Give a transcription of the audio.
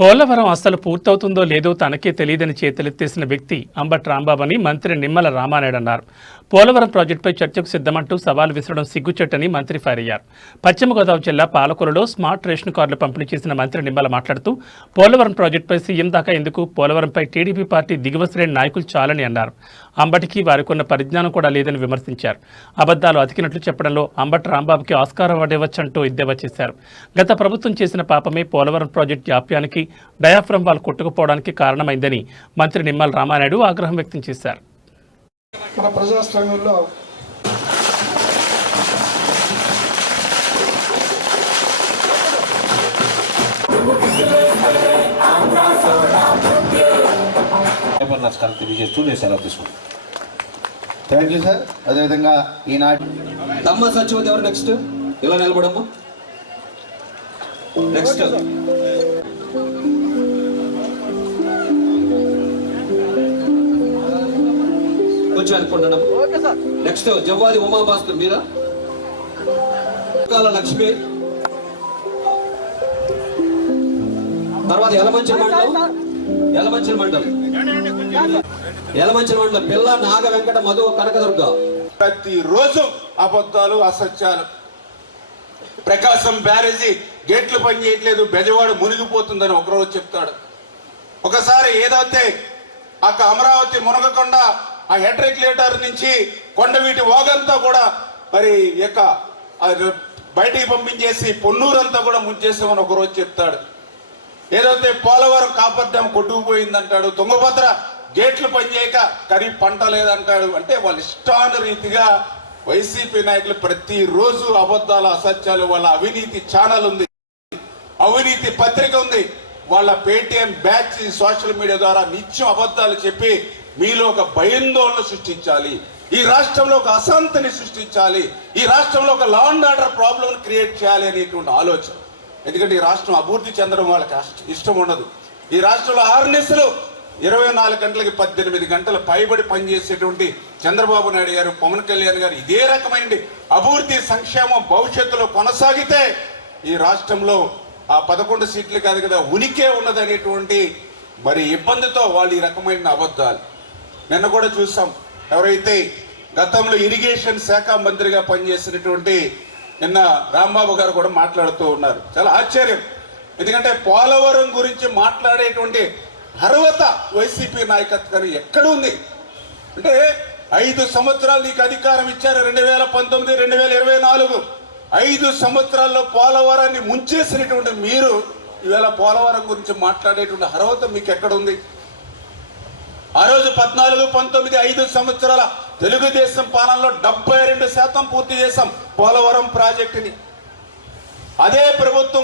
పోలవరం అసలు పూర్తవుతుందో లేదో తనకే తెలియదని చేతులెత్తేసిన వ్యక్తి అంబటి రాంబాబు అని మంత్రి నిమ్మల రామానాయుడు అన్నారు. పోలవరం ప్రాజెక్టుపై చర్చకు సిద్ధమంటూ సవాల్ విసరడం సిగ్గుచెట్టని మంత్రి ఫైర్ అయ్యారు. పశ్చిమ గోదావరి జిల్లా పాలకొల్లులో స్మార్ట్ రేషన్ కార్డులు పంపిణీ చేసిన మంత్రి నిమ్మల మాట్లాడుతూ పోలవరం ప్రాజెక్టుపై సీఎం దాకా ఎందుకు, పోలవరంపై టీడీపీ పార్టీ దిగువశ్రేణి నాయకులు చాలని అన్నారు. అంబటికి వారికున్న పరిజ్ఞానం కూడా లేదని విమర్శించారు. అబద్ధాలు అతికినట్లు చెప్పడంలో అంబటి రాంబాబుకి ఆస్కారం పడేవచ్చంటూ ఎద్దేవా చేశారు. గత ప్రభుత్వం చేసిన పాపమే పోలవరం ప్రాజెక్టు జాప్యానికి, డయాఫ్రమ్ వాల్ కొట్టుకుపోవడానికి కారణమైందని మంత్రి నిమ్మల రామానాయుడు ఆగ్రహం వ్యక్తం చేశారు. మన ప్రజాస్వామ్యంలో తెలియజేస్తూ నేను సెలవు తీసుకుంటాను. Thank you sir. అదేవిధంగా ఈనాటి తమ్మ సచివతి ఎవరు నెక్స్ట్? ఇలా నిలబడమ్మా. నెక్స్ట్ కొంచెం అనుకుంటున్నాం. నెక్స్ట్ జవ్వాది ఉమాభాస్కర్ మీరా, లక్ష్మి, తర్వాత యలమంచిల మండలం పిల్ల నాగ వెంకట మధు కనకదుర్గ. ప్రతిరోజు అబద్ధాలు, అసత్యాలు. ప్రకాశం బ్యారేజీ గేట్లు పనిచేయట్లేదు, బెజవాడ మునిగిపోతుందని ఒకరోజు చెప్తాడు. ఒకసారి ఏదైతే అక్క అమరావతి మునగకుండా ఆ హెడ్రెగ్యులేటర్ నుంచి కొండవీటి వాగంతా కూడా మరి బయటికి పంపించేసి పొన్నూరంతా కూడా ముంచేసామని ఒకరోజు చెప్తాడు. ఏదైతే పోలవరం కాపర్ డ్యాం కొట్టుకుపోయిందంటాడు. తుంగభద్ర గేట్లు పనిచేయక ఖరీఫ్ పంట లేదంటాడు. అంటే వాళ్ళ ఇష్టానురీతిగా వైసీపీ నాయకులు ప్రతిరోజు అబద్ధాలు, అసత్యాలు. వాళ్ళ అవినీతి ఛానల్ ఉంది, అవినీతి పత్రిక ఉంది, వాళ్ళ పేటిఎం బ్యాచ్ సోషల్ మీడియా ద్వారా నిత్యం అబద్ధాలు చెప్పి మీలో ఒక భయాందోళన సృష్టించాలి, ఈ రాష్ట్రంలో ఒక అశాంతిని సృష్టించాలి, ఈ రాష్ట్రంలో ఒక law and order problem create చేయాలి అనేటువంటి ఆలోచన. ఎందుకంటే ఈ రాష్ట్రం అభివృద్ధి చెందడం వాళ్ళకి ఇష్టం ఉండదు. ఈ రాష్ట్రంలో ఆర్ఎన్ఎస్లు 24 గంటలకి 18 గంటలు పైబడి పనిచేసేటువంటి చంద్రబాబు నాయుడు గారు, పవన్ కళ్యాణ్ గారు ఇదే రకమైన అభివృద్ధి సంక్షేమం భవిష్యత్తులో కొనసాగితే ఈ రాష్ట్రంలో ఆ 11 సీట్లు కాదు కదా ఉనికే ఉన్నది అనేటువంటి మరి ఇబ్బందితో వాళ్ళు ఈ రకమైన అబద్ధాలు. నిన్న కూడా చూసాం, ఎవరైతే గతంలో ఇరిగేషన్ శాఖ మంత్రిగా పనిచేసినటువంటి నిన్న రాంబాబు గారు కూడా మాట్లాడుతూ ఉన్నారు. చాలా ఆశ్చర్యం. ఎందుకంటే పోలవరం గురించి మాట్లాడేటువంటి అర్హత వైసీపీ నాయకత్వం ఎక్కడ ఉంది అంటే 5 సంవత్సరాలు నీకు అధికారం ఇచ్చారు. 2019, 2024 5 సంవత్సరాల్లో పోలవరాన్ని ముంచేసినటువంటి మీరు ఈవేళ పోలవరం గురించి మాట్లాడేటువంటి అర్హత మీకు ఎక్కడ ఉంది? ఆ రోజు 14, 19, 5 సంవత్సరాల తెలుగుదేశం పాలనలో 72% పూర్తి చేశాం పోలవరం ప్రాజెక్టుని. అదే ప్రభుత్వం